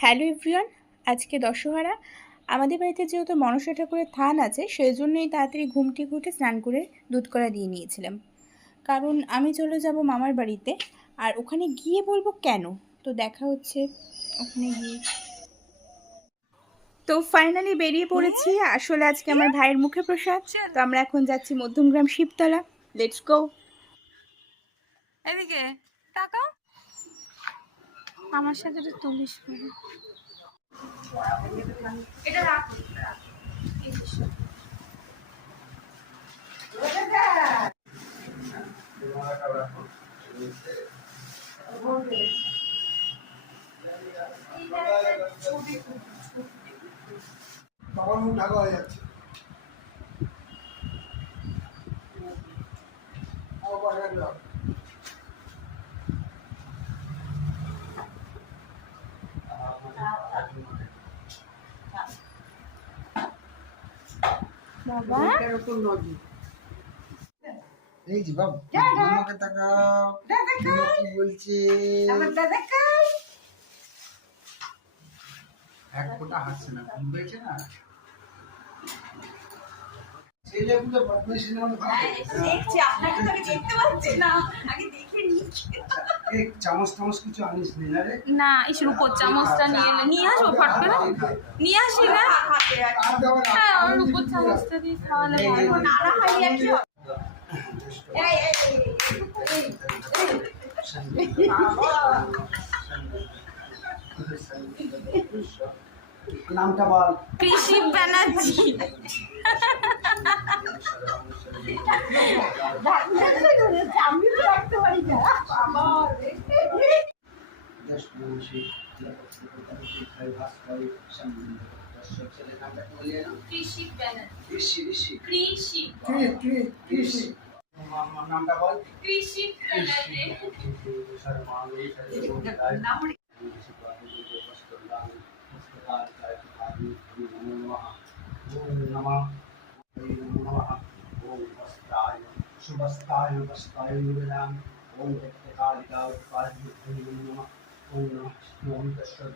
Hello everyone, আজকে দশহরা। আমাদের বাড়িতে যেহেতু মনসা ঠাকুরের থান আছে সেই জন্যই তাড়াতাড়ি ঘুম থেকে উঠে স্নান করে দুধ করা দিয়ে নিয়েছিলাম। কারণ আমি চলে যাব মামার বাড়িতে, আর ওখানে গিয়ে বলব কেন? তো দেখা হচ্ছে ওখানে গিয়ে। তো ফাইনালি বেরিয়ে পড়েছি। আসলে আজকে আমার ভাইয়ের মুখে প্রসাদ। তো আমরা এখন যাচ্ছি মধ্যমগ্রাম শিবতলা। লেটস গো এদিকে, তাকাও। আমার সাথে তুলিস এটা রাখ। বাবার মুখ ঢাকা হয়ে যাচ্ছে আবার এই যে বাবু আমাকে তাকাও। কি বলছে? এক ফোঁটা হাসছে না ঘুম পেয়েছে না? ছেলেগুলো বদমাইশি না। এই চামচ টামচ কিছু আনিস নি না রে? না এই রূপোর চামচটা নিয়ে এলে নিয়ে আসব ফট করে নিয়ে আসি না? নামটা বল কৃষি ব্যানার্জি দেশ মানুষের ভাস্কর সম্বন্ধে কৃষি কি কি কৃষি নামটা বল কৃষি ব্যানার্জি शुभस्ताय वस्ताय विलाम ओम कालिका उत्पादि नमः ओम नमः ओम तस्सद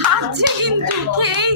খাচ্ছে কিন্তু খেয়েই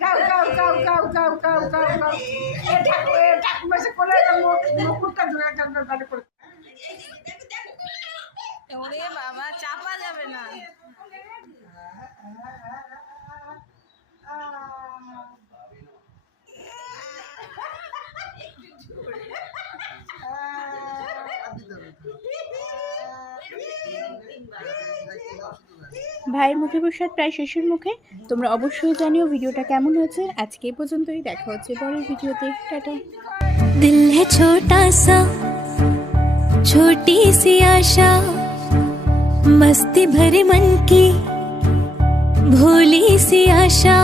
কাউ কাউ কাউ কাউ কাউ কাউ কাউ কাউ এ ঠাকুর এ কোলে ধরে করে ওরে বাবা চাপা যাবে না। ভাইয়ের মুখে প্রসাদ প্রায় শেষের মুখে তোমরা অবশ্যই জানিও ভিডিওটা কেমন হয়েছে আজকে এই পর্যন্তই দেখা হচ্ছে পরের ভিডিওতে টাটা दिल है छोटा सा छोटी सी आशा मस्ती भरे मन की भोली सी आशा